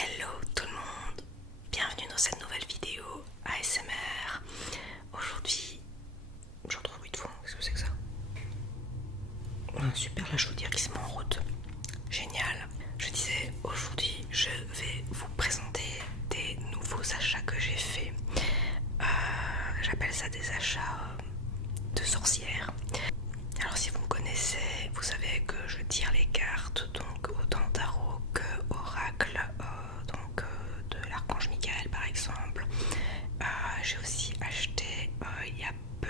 Hello tout le monde, bienvenue dans cette nouvelle vidéo ASMR. Aujourd'hui, j'entends le bruit de fond, qu'est-ce que c'est que ça? Super la chaudière qui se met en route, génial. Je disais, aujourd'hui je vais vous présenter des nouveaux achats que j'ai fait. J'appelle ça des achats de sorcière. Alors si vous me connaissez, vous savez que je tire les cartes, donc autant tarot que oracle, de l'archange Michael par exemple. J'ai aussi acheté il y a peu,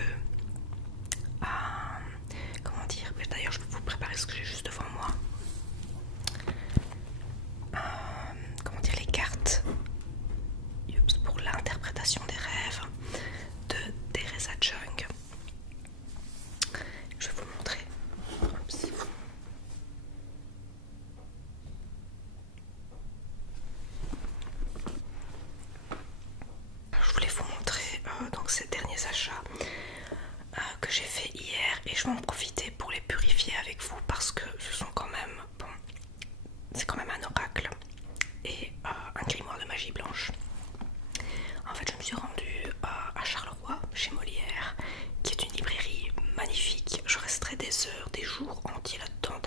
comment dire, d'ailleurs je vais vous préparer ce que j'ai juste devant moi. Comment dire, les cartes pour l'interprétation des rêves de Teresa Chung. Je vais vous montrer. Je voulais vous montrer donc ces derniers achats que j'ai fait hier et je vais en profiter pour les purifier avec vous parce que ce sont quand même, bon, c'est quand même un oracle et un grimoire de magie blanche. En fait, je me suis rendue à Charleroi, chez Molière, qui est une librairie magnifique. Je resterai des heures, des jours entiers là-dedans,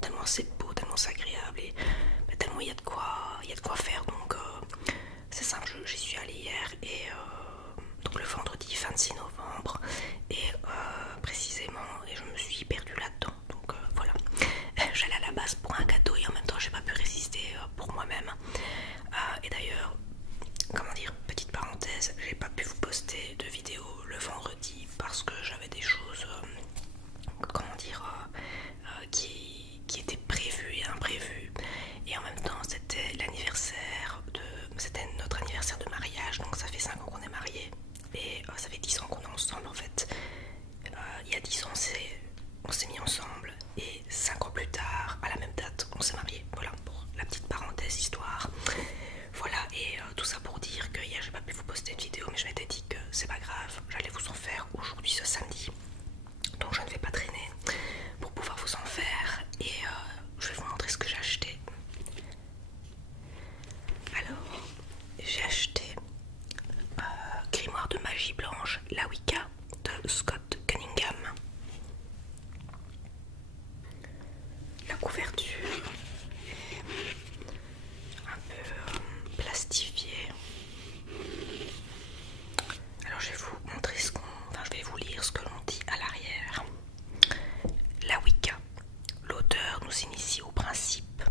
tellement c'est beau, tellement c'est agréable et tellement il y a de quoi faire. Donc c'est simple, j'y suis allée hier et donc le vendredi 26 novembre et précisément, et je me suis perdue là-dedans. Donc voilà, j'allais à la base pour un cadeau et en même temps j'ai pas pu résister pour moi-même. Et d'ailleurs, comment dire, petite parenthèse, j'ai pas pu vous poster de vidéo le vendredi parce que j'avais des choses, comment dire, qui étaient prévues et imprévues. Et en même temps, c'était notre anniversaire de mariage, donc ça fait 5 ans qu'on est mariés. Et ça fait 10 ans qu'on est ensemble en fait. Il y a 10 ans, on s'est mis ensemble et 5 ans plus tard, à la même date, on s'est mariés. Voilà pour la petite parenthèse histoire. Voilà, et tout ça pour dire que hier j'ai pas pu vous poster une vidéo, mais je m'étais dit que c'est pas grave, j'allais vous en faire aujourd'hui ce samedi. Donc je ne vais pas traîner pour pouvoir vous en faire et je vais vous montrer ce que j'ai acheté. Alors, j'ai acheté Grimoire de magie blanche, la Wicca de Scott Cunningham. La couverture est un peu plastifiée. Alors je vais vous montrer je vais vous lire ce que l'on dit à l'arrière. La Wicca. L'auteur nous initie aux principes,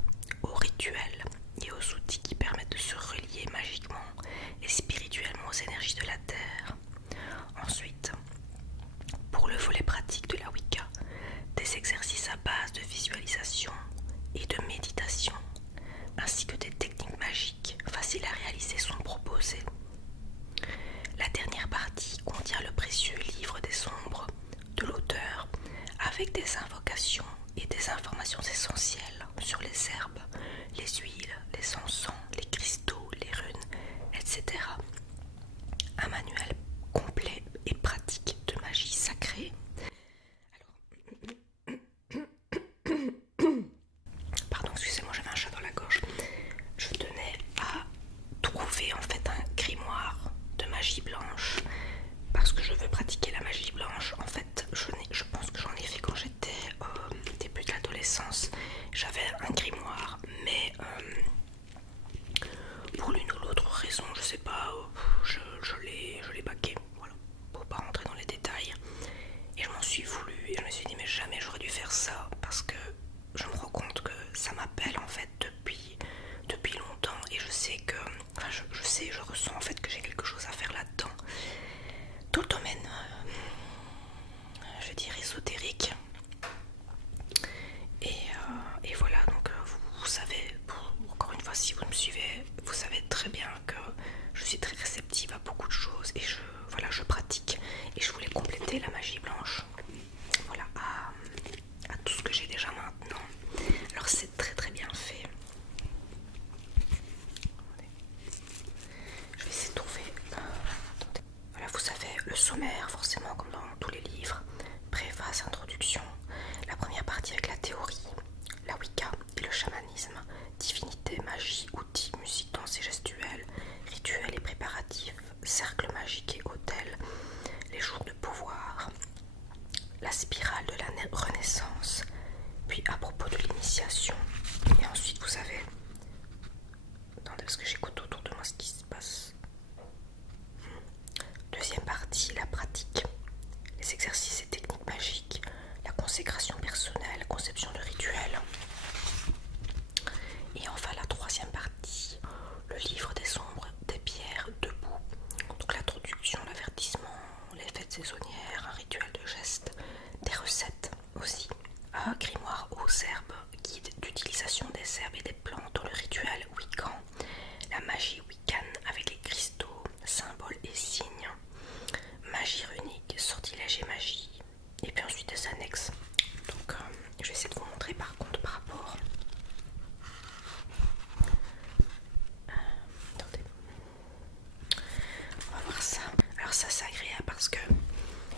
aux rituels et aux outils qui permettent de se relier magiquement et spirituellement aux énergies de la Terre. Ensuite, pour le volet pratique de la Wicca, des exercices à base de visualisation et de méditation, ainsi que des techniques magiques faciles à réaliser sont proposées. La dernière partie contient le précieux livre des ombres de l'auteur avec des invocations et des informations essentielles sur les herbes, les huiles, les encens, les cristaux, les runes, etc. Un manuel complet et pratique de magie sacrée. Pardon, excusez-moi, j'avais un chat dans la gorge. Je tenais à trouver en fait un grimoire de magie blanche parce que je veux pratiquer la magie blanche. En fait, je pense que j'en ai fait quand j'étais au début de l'adolescence. J'avais un grimoire, mais pour l'une ou l'autre raison, je sais pas, je l'ai baqué, voilà, pour pas rentrer dans les détails. Et je m'en suis voulu et je me suis dit mais jamais j'aurais dû faire ça parce que je me rends compte que ça m'appelle en fait depuis longtemps et je sais que, enfin je ressens en fait que j'ai quelque chose à faire là-dedans. Dans le domaine, je vais dire ésotérique. Et voilà, donc vous savez, encore une fois si vous me suivez, vous savez très bien que je suis très réceptive à beaucoup de choses et je pratique et je voulais compléter la magie blanche, voilà, à tout ce que j'ai déjà maintenant. Alors c'est très très bien fait. Je vais essayer de trouver. Attendez. Voilà, vous savez, le sommaire, forcément, comme dans tous les livres. Préface, introduction. La première partie avec la théorie, la Wicca et le chamanisme, divinité, magie, outils, musique, d'initiation. Et ensuite vous avez... Attendez, parce que j'écoute autour de moi ce qui se passe. Deuxième partie, la pratique. Les exercices et techniques magiques, la consécration personnelle, la conception de rituels. Et enfin la troisième partie, le livre des ombres, des pierres, debout. Donc l'introduction, l'avertissement, les fêtes saisonnières, un rituel de gestes, des recettes aussi. Un grimoire aux herbes, guide d'utilisation des herbes et des plantes dans le rituel Wiccan. La magie Wiccan avec les cristaux, symboles et signes. Magie runique, sortilège et magie. Et puis ensuite des annexes. Donc je vais essayer de vous montrer par contre par rapport. Attendez. On va voir ça. Alors ça c'est agréable parce que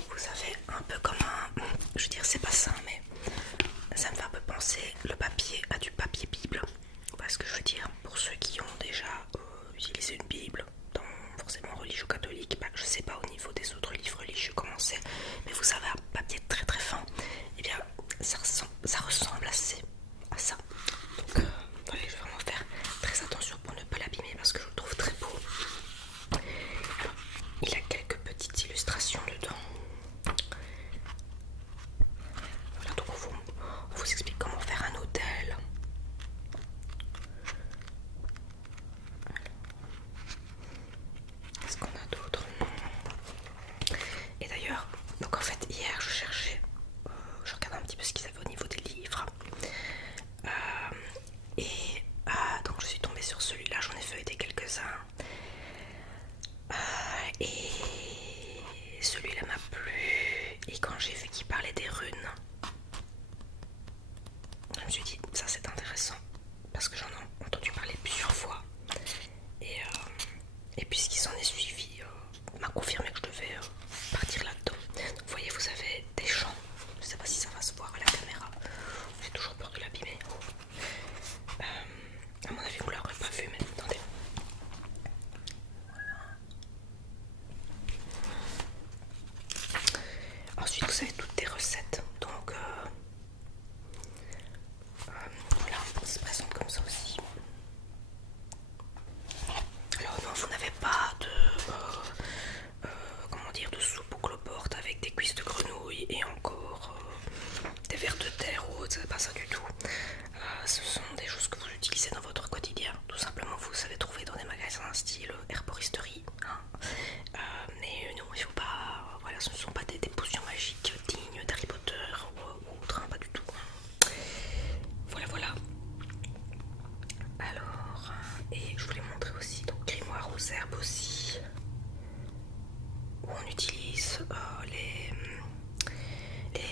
vous savez un peu comme un... Je veux dire c'est pas ça mais ça me fait un peu penser le papier à du papier Bible. Parce que je veux dire pour ceux qui ont déjà utilisé une Bible dans forcément religieux catholique, bah, je sais pas au niveau des autres livres religieux comment c'est, mais vous savez un papier très très fin, et bien ça ressemble assez à ça. Donc voilà, je vais vraiment faire très attention pour ne pas l'abîmer parce que je le trouve très beau. Alors, il a quelques petites illustrations dedans. Voilà, donc on vous explique comment faire un hôtel. Qu'est-ce qu'on a d'autre? Et d'ailleurs, donc en fait hier je cherchais, je regardais un petit peu ce qu'ils avaient au niveau des livres. Donc je suis tombée sur celui-là, j'en ai feuilleté quelques-uns. Et celui-là m'a plu. Et quand j'ai vu qu'il parlait des runes, je me suis dit ça c'est intéressant parce que j'en ai entendu parler plusieurs fois. Et puis ce qui s'en est suivi m'a confirmé que je devais partir là-dedans. Donc vous voyez, vous avez des champs. Je sais pas si ça va se voir à la caméra. J'ai toujours peur de l'abîmer. À mon avis vous l'aurez pas vu, mais attendez. Ensuite vous avez toutes des recettes. Donc voilà, ça se présente comme ça aussi. Alors non, vous n'avez pas de comment dire, de soupe aux cloportes avec des cuisses de grenouille et encore des vers de terre ou autre, c'est pas ça du tout. Ce sont des choses que vous utilisez dans votre quotidien. Tout simplement, vous savez trouver dans des magasins style herboristerie. Hein. Mais non, il faut pas. Voilà, ce ne sont pas des potions magiques dignes d'Harry Potter ou autre, hein, pas du tout. Voilà, voilà. Alors, et je voulais montrer aussi donc grimoire aux herbes aussi, où on utilise les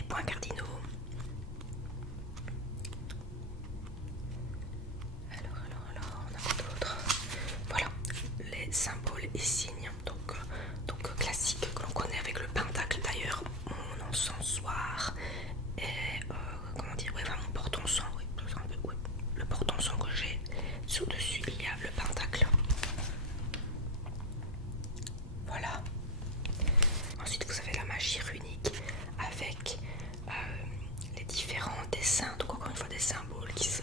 points cardinaux. Alors, on a quoi d'autre? Voilà, les symboles et signes, donc classiques que l'on connaît avec le pentacle. D'ailleurs, mon encensoir est, comment dire, ouais, enfin, mon porte-encens, oui, oui, le porte-encens que j'ai sur-dessus, il y a le pentacle. Voilà. Ensuite, vous avez la magie runique avec les différents dessins, donc encore une fois des symboles qui se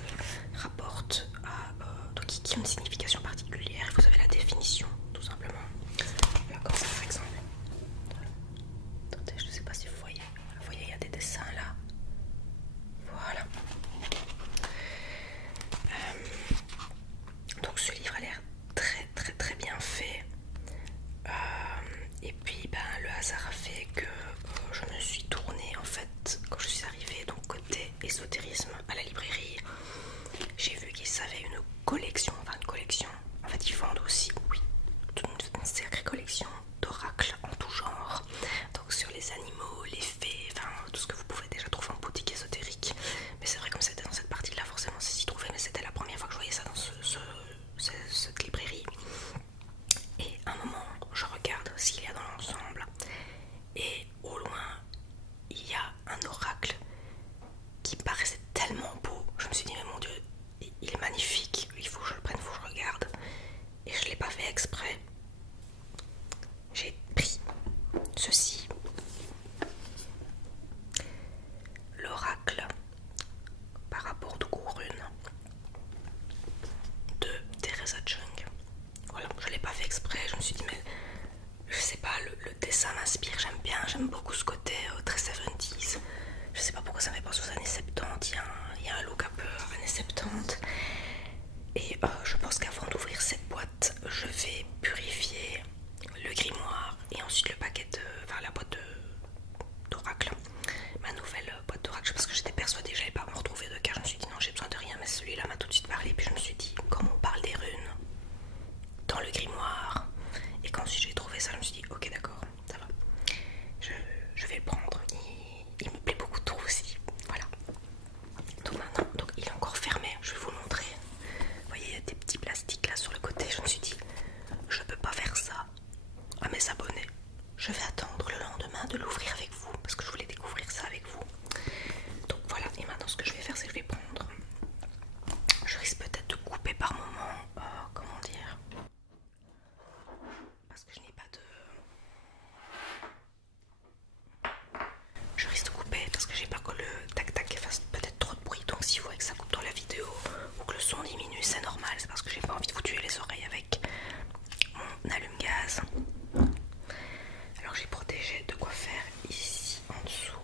rapportent à donc qui ont une signification particulière. Vous avez la définition, tout simplement. Là, comme ça, par exemple. Attendez, je ne sais pas si vous voyez. Vous voyez, il y a des dessins là. Voilà. Donc ce livre a l'air très très très bien fait. Et puis ben, le hasard a fait que je me suis tournée en fait quand je suis arrivée donc côté ésotérisme à la librairie. J'ai vu qu'ils avaient une collection, enfin une collection, Teresa Chung. Voilà, je l'ai pas fait exprès, je me suis dit mais je sais pas, le dessin m'inspire, j'aime bien, j'aime beaucoup ce côté très 70s. Je sais pas pourquoi ça me fait penser aux années 70, il y a un look un peu années 70. Et je pense qu'avant d'ouvrir cette boîte, je vais purifier le grimoire et ensuite le paquet de... enfin la boîte d'oracle. Ma nouvelle boîte d'oracle, parce que j'étais persuadée que j'allais pas me retrouver de car je me suis dit non j'ai besoin de rien, mais celui-là m'a tout de suite parlé. Puis je me suis dit comme on parle des runes dans le grimoire et qu'ensuite j'ai trouvé ça, je me suis dit ok d'accord, ça va. Je vais le prendre, il me plaît beaucoup trop aussi, voilà. Donc maintenant, donc il est encore fermé, je vais vous le montrer. Vous voyez, il y a des petits plastiques là sur le côté. Je me suis dit, je peux pas faire ça à mes abonnés. Je vais attendre le lendemain de l'ouvrir avec vous parce que je voulais découvrir ça avec vous. Donc voilà, et maintenant ce que je vais faire, c'est que je vais prendre. Je risque peut-être de couper par moment, comment dire, parce que je n'ai pas de. Je risque de couper parce que j'ai peur que le tac-tac fasse peut-être trop de bruit. Donc si vous voyez que ça coupe dans la vidéo ou que le son diminue, c'est normal. C'est parce que j'ai pas envie de vous tuer les oreilles avec mon allume-gaz. Alors j'ai protégé de quoi faire ici en dessous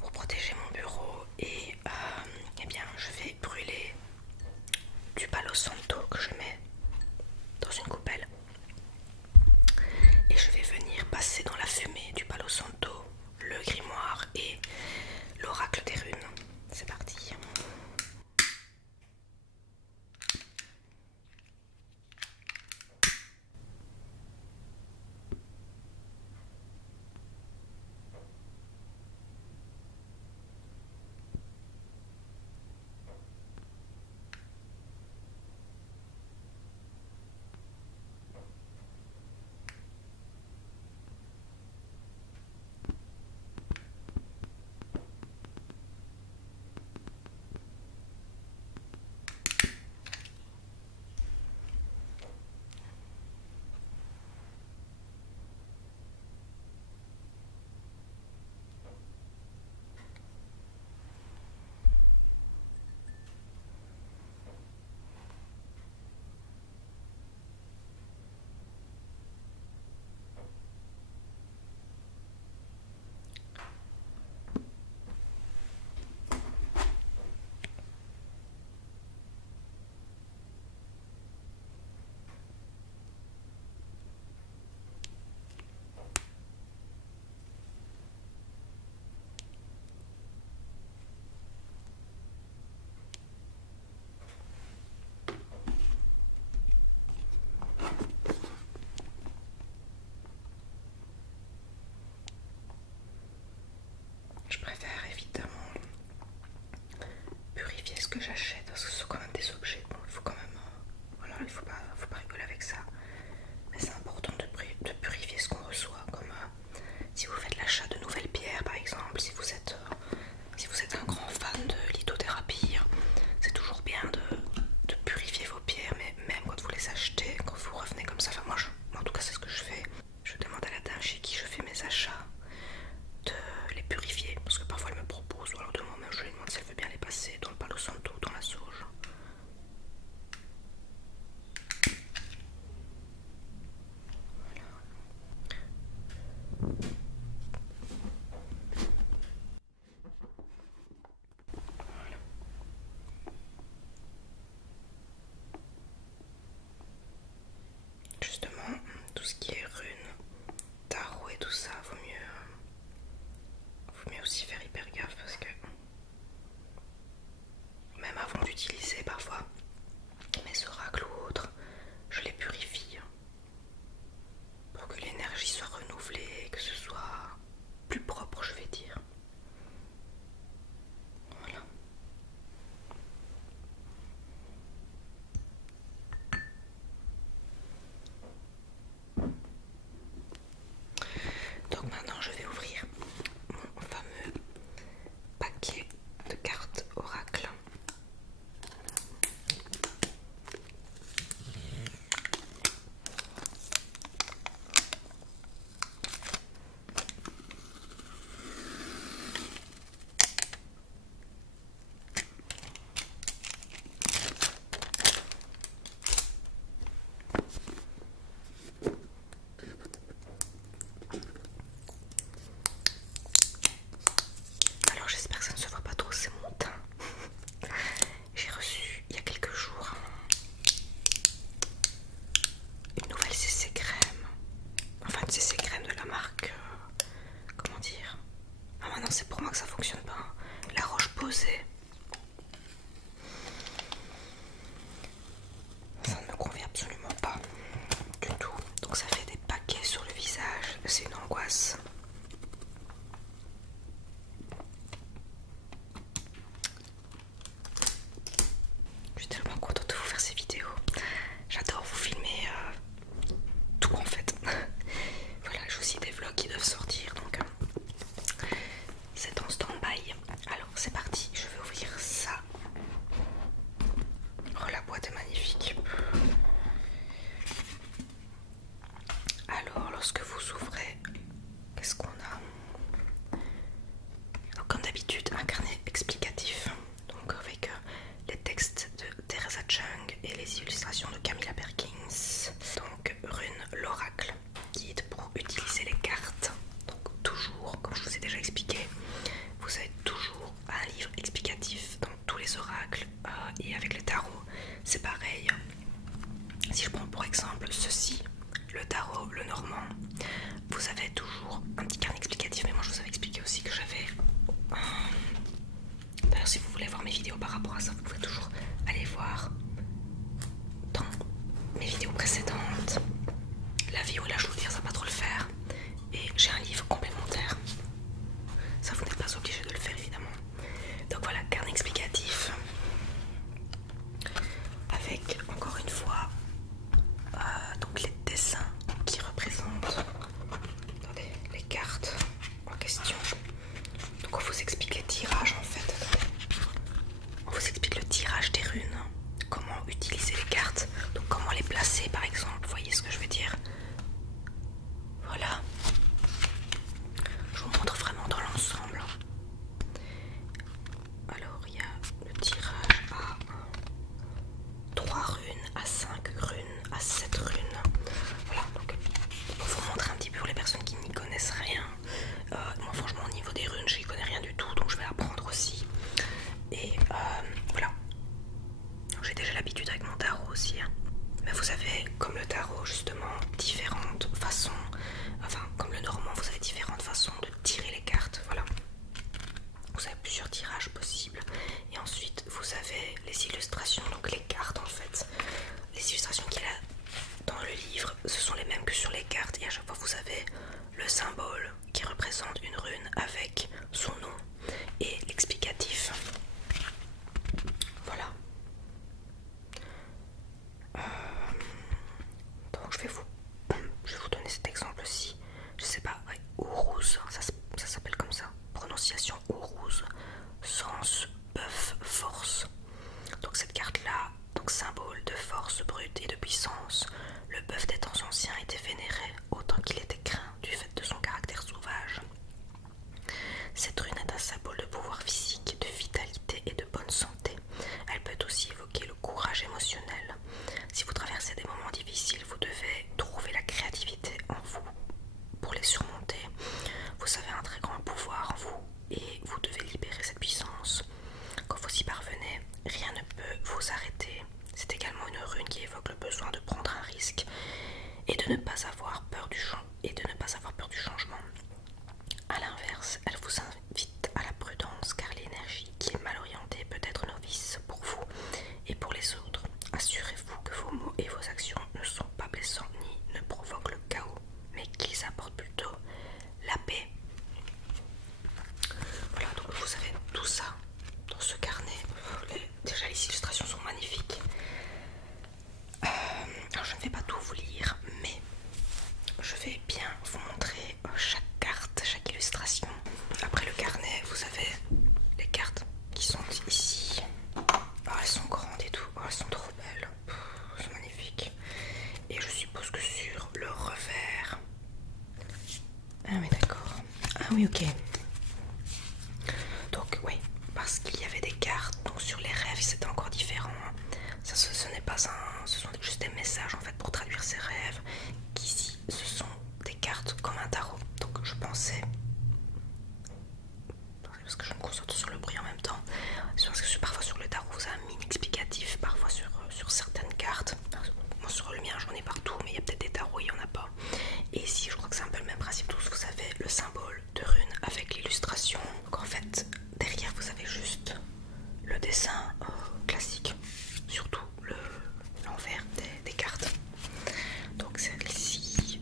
pour protéger mon bureau. Et eh bien je vais brûler du Palo Santo que je mets dans une coupelle. Et je vais venir passer dans la fumée du Palo Santo le grimoire et l'oracle des runes. C'est parti. Je préfère évidemment purifier ce que j'achète parce que ce sont quand même des objets. Bon, il faut quand même, voilà, il faut pas rigoler avec ça. Mais c'est important de purifier ce qu'on reçoit. Comme si vous faites l'achat de nouvelles pierres, par exemple, si vous êtes un grand fan de lithothérapie, c'est toujours bien de purifier vos pierres. Mais même quand vous les achetez, quand vous revenez comme ça, enfin moi, en tout cas c'est ce que je fais. Je demande à la dame chez qui je fais mes achats de les purifier parce que parfois elle me propose ou alors de moi-même je lui demande si elle veut bien les passer dans le Palo Santo ou dans la sauce faire ces vidéos. J'adore vous filmer tout en fait. Voilà, j'ai aussi des vlogs qui doivent sortir, donc c'est en stand-by. Alors c'est parti, je vais ouvrir ça. Oh, la boîte est magnifique. Alors lorsque vous ouvrez, qu'est-ce qu'on a? Donc, comme d'habitude, un carnet explicatif, donc avec les textes de Teresa Chung et les illustrations de Camilla Perkins. Donc Rune l'oracle, guide pour utiliser les cartes. Donc toujours, comme je vous ai déjà expliqué, vous avez toujours un livre explicatif dans tous les oracles et avec les tarots, c'est pareil. Si je prends pour exemple ceci, le tarot, le normand, vous avez toujours un petit carnet explicatif, mais moi je vous avais expliqué aussi que j'avais... D'ailleurs si vous voulez voir mes vidéos par rapport à ça, vous pouvez toujours aller voir dans mes vidéos précédentes. La vie, là je vous dire, ça va pas trop le faire. Et j'ai un livre complémentaire. Ça vous n'êtes pas obligé de le faire évidemment. Donc voilà, carnet explicatif. Avec encore une fois donc les dessins qui représentent les cartes en question. Donc on vous explique les tirages en fait. On vous explique le tirage des runes, comment utiliser les cartes, donc comment les placer par exemple, vous voyez ce que je veux dire. Voilà. Je vous montre vraiment dans l'ensemble. Alors il y a le tirage à 3 runes, à 5 runes, à 7 runes. Voilà, donc pour vous montrer un petit peu pour les personnes qui n'y connaissent rien. Moi franchement au niveau des runes, j'y connais rien du tout, donc je vais apprendre aussi. Et voilà. J'ai déjà l'habitude avec mon tarot aussi. Hein. Mais vous avez, comme le tarot justement, différentes façons. Enfin, comme le normand, vous avez différentes façons de tirer les cartes. Voilà. Vous avez plusieurs tirages possibles. Et ensuite, vous avez les illustrations, donc les cartes en fait. Les illustrations qu'il y a dans le livre, ce sont les mêmes que sur les cartes. Et à chaque fois, vous avez le symbole qui représente une rune avec son nom et l'explicatif. Voilà. Donc je vais vous donner cet exemple-ci. Je sais pas, ouais, Ourouz, ça s'appelle comme ça. Prononciation Ourouz. Sens bœuf force. Donc cette carte-là, donc symbole de force brute et de puissance. Le bœuf des temps anciens était vénéré autant qu'il était craint du fait de son caractère sauvage. Cette rune est un symbole de pouvoir physique, de vitalité et de bonne santé. Elle peut aussi évoquer le courage émotionnel. Si vous traversez des moments difficiles, vous devez trouver la créativité en vous pour les surmonter. Vous avez un très grand pouvoir en vous et vous devez libérer cette puissance. Quand vous y parvenez, rien ne peut vous arrêter. C'est également une rune qui évoque le besoin de prendre un risque et de ne pas avoir peur du changement. A l'inverse, elle vous invite à la prudence car l'énergie qui est mal orientée peut être novice pour vous et pour les autres. Assurez-vous que vos mots et vos actions ne sont pas blessants ni ne provoquent le chaos, mais qu'ils apportent plutôt la paix. Voilà, donc vous avez tout ça dans ce carnet. Déjà les illustrations sont magnifiques. Alors je ne vais pas tout vous lire, mais je vais bien vous montrer chaque carte, chaque illustration. Après le carnet, vous avez les cartes qui sont ici. Oh, elles sont grandes et tout, oh, elles sont trop belles, c'est magnifique. Et je suppose que sur le revers... Ah oui d'accord, ah oui ok. Donc oui, parce qu'il y avait des cartes, donc sur les rêves c'était encore différent. Ça, ce n'est pas un... Ce sont juste des messages en fait pour traduire ces rêves. Qu'ici ce sont des cartes comme un tarot. Donc je pensais... Parce que je me concentre sur le bruit en même temps. C'est parce que parfois sur le tarot vous avez un mini explicatif, parfois sur certaines cartes. Moi sur le mien j'en ai partout, mais il y a peut-être des tarots, il n'y en a pas. Et ici je crois que c'est un peu le même principe. Tous vous avez le symbole de rune avec l'illustration. Donc en fait derrière vous avez juste le dessin classique, surtout l'envers des cartes. Donc celle-ci,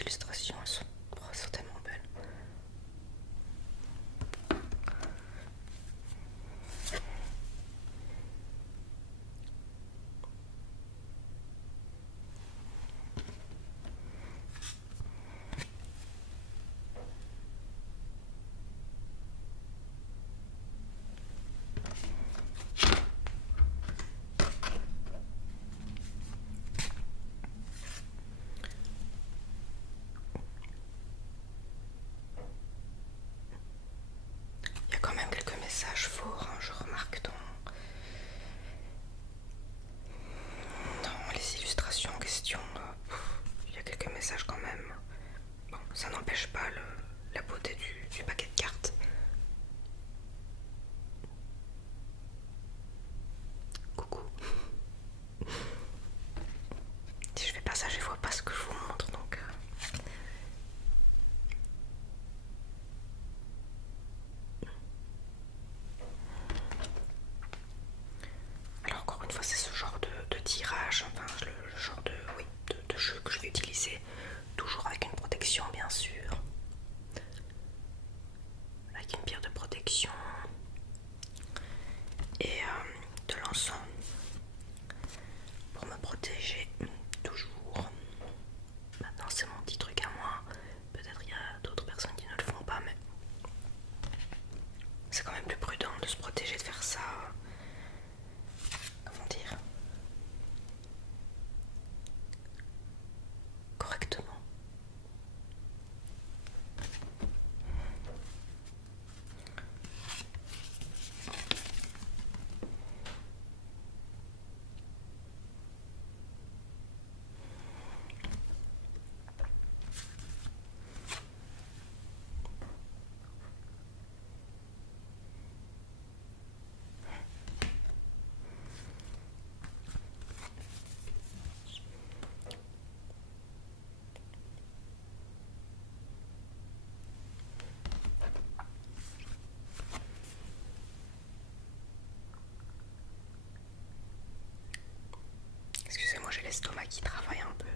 illustrations, elles sont tellement belles. Il y a quand même quelques messages forts, hein, je remarque dans les illustrations en question. Il y a quelques messages quand même. Bon, ça n'empêche pas la beauté du paquet de cartes. Coucou. Si je fais pas ça, je vois pas ce que je vous montre, donc... Alors encore une fois, c'est ce genre de tirage, enfin le genre oui, de jeu que je vais utiliser, toujours avec une protection bien sûr, avec une pierre de protection et de l'encens pour me protéger toujours. Maintenant c'est mon petit truc à moi, peut-être il y a d'autres personnes qui ne le font pas, mais c'est quand même plus prudent de se protéger, de faire ça, comment dire, correctement. Excusez-moi, j'ai l'estomac qui travaille un peu.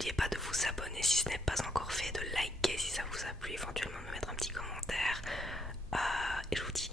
n'oubliez pas de vous abonner si ce n'est pas encore fait, de liker si ça vous a plu, éventuellement de me mettre un petit commentaire. Et je vous dis